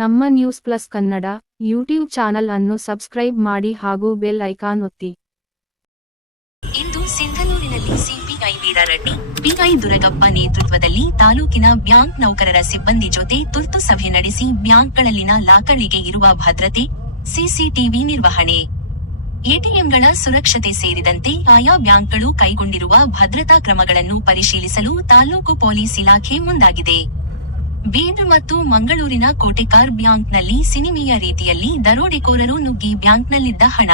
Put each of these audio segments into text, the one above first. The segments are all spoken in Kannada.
ನಮ್ಮ news plus Kannada YouTube channel ಅನ್ನು ಸಬ್ಸ್ಕ್ರೈಬ್ ಮಾಡಿ ಹಾಗೂ ಬೆಲ್ ಐಕಾನ್ ಒತ್ತಿ. ಇಂದು ಸಿಂಧನೂರಿನಲ್ಲಿ ಸಿಪಿಐ ವೀರಾರೆಡ್ಡಿ, ಪಿಐ ದುರಗಪ್ಪ ನೇತೃತ್ವದಲ್ಲಿ ತಾಲೂಕಿನ ಬ್ಯಾಂಕ್ ನೌಕರರ ಸಿಬ್ಬಂದಿ ಜೊತೆ ತುರ್ತು ಸಭೆ ನಡೆಸಿ ಬ್ಯಾಂಕ್ಗಳಲ್ಲಿನ ಲಾಕರ್ಗಳಿಗೆ ಇರುವ ಭದ್ರತೆ, ಸಿಸಿಟಿವಿ ನಿರ್ವಹಣೆ, ಎಟಿಎಂಗಳ ಸುರಕ್ಷತೆ ಸೇರಿದಂತೆ ಆಯಾ ಬ್ಯಾಂಕ್ಗಳು ಕೈಗೊಂಡಿರುವ ಭದ್ರತಾ ಕ್ರಮಗಳನ್ನು ಪರಿಶೀಲಿಸಲು ತಾಲೂಕು ಪೊಲೀಸ್ ಇಲಾಖೆ ಮುಂದಾಗಿದೆ. ಬೀದರ್ ಮತ್ತು ಮಂಗಳೂರಿನ ಕೋಟೆಕಾರ್ ಬ್ಯಾಂಕ್ನಲ್ಲಿ ಸಿನಿಮೀಯ ರೀತಿಯಲ್ಲಿ ದರೋಡೆಕೋರರು ನುಗ್ಗಿ ಬ್ಯಾಂಕ್ನಲ್ಲಿದ್ದ ಹಣ,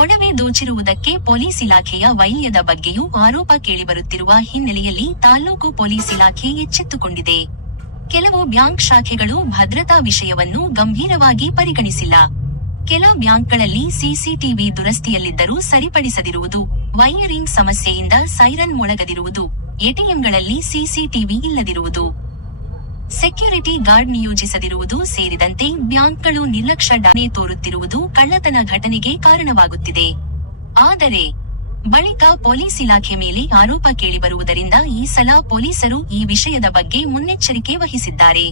ಒಡವೆ ದೋಚಿರುವುದಕ್ಕೆ ಪೊಲೀಸ್ ಇಲಾಖೆಯ ವೈಲ್ಯದ ಬಗ್ಗೆಯೂ ಆರೋಪ ಕೇಳಿಬರುತ್ತಿರುವ ಹಿನ್ನೆಲೆಯಲ್ಲಿ ತಾಲೂಕು ಪೊಲೀಸ್ ಇಲಾಖೆ ಎಚ್ಚೆತ್ತುಕೊಂಡಿದೆ. ಕೆಲವು ಬ್ಯಾಂಕ್ ಶಾಖೆಗಳು ಭದ್ರತಾ ವಿಷಯವನ್ನು ಗಂಭೀರವಾಗಿ ಪರಿಗಣಿಸಿಲ್ಲ. ಕೆಲ ಬ್ಯಾಂಕ್ಗಳಲ್ಲಿ ಸಿಸಿಟಿವಿ ದುರಸ್ತಿಯಲ್ಲಿದ್ದರೂ ಸರಿಪಡಿಸದಿರುವುದು, ವೈಯರಿಂಗ್ ಸಮಸ್ಯೆಯಿಂದ ಸೈರನ್ ಮೊಳಗದಿರುವುದು, ಎಟಿಎಂಗಳಲ್ಲಿ ಸಿಸಿಟಿವಿ ಇಲ್ಲದಿರುವುದು, ಸೆಕ್ಯೂರಿಟಿ ಗಾರ್ಡ್ ನಿಯೋಜಿಸದಿರುವುದು ಸೇರಿದಂತೆ ಬ್ಯಾಂಕ್ಗಳು ನಿರ್ಲಕ್ಷ್ಯ ಧೋರಣೆ ತೋರುತ್ತಿರುವುದು ಕಳ್ಳತನ ಘಟನೆಗೆ ಕಾರಣವಾಗುತ್ತಿದೆ. ಆದರೆ ಬಳಿಕ ಪೊಲೀಸ್ ಇಲಾಖೆ ಮೇಲೆ ಆರೋಪ ಕೇಳಿಬರುವುದರಿಂದ ಈ ಸಲ ಪೊಲೀಸರು ಈ ವಿಷಯದ ಬಗ್ಗೆ ಮುನ್ನೆಚ್ಚರಿಕೆ ವಹಿಸಿದ್ದಾರೆ.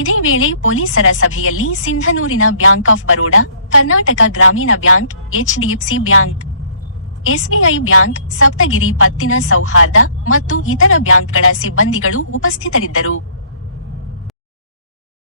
ಇದೇ ವೇಳೆ ಪೊಲೀಸರ ಸಭೆಯಲ್ಲಿ ಸಿಂಧನೂರಿನ ಬ್ಯಾಂಕ್ ಆಫ್ ಬರೋಡಾ, ಕರ್ನಾಟಕ ಗ್ರಾಮೀಣ bank, HDFC bank, SBI bank, Saptagiri ಪತ್ತಿನ ಸೌಹಾರ್ದ ಮತ್ತು ಇತರ ಬ್ಯಾಂಕ್ಗಳ ಸಿಬ್ಬಂದಿಗಳು ಉಪಸ್ಥಿತರಿದ್ದರು.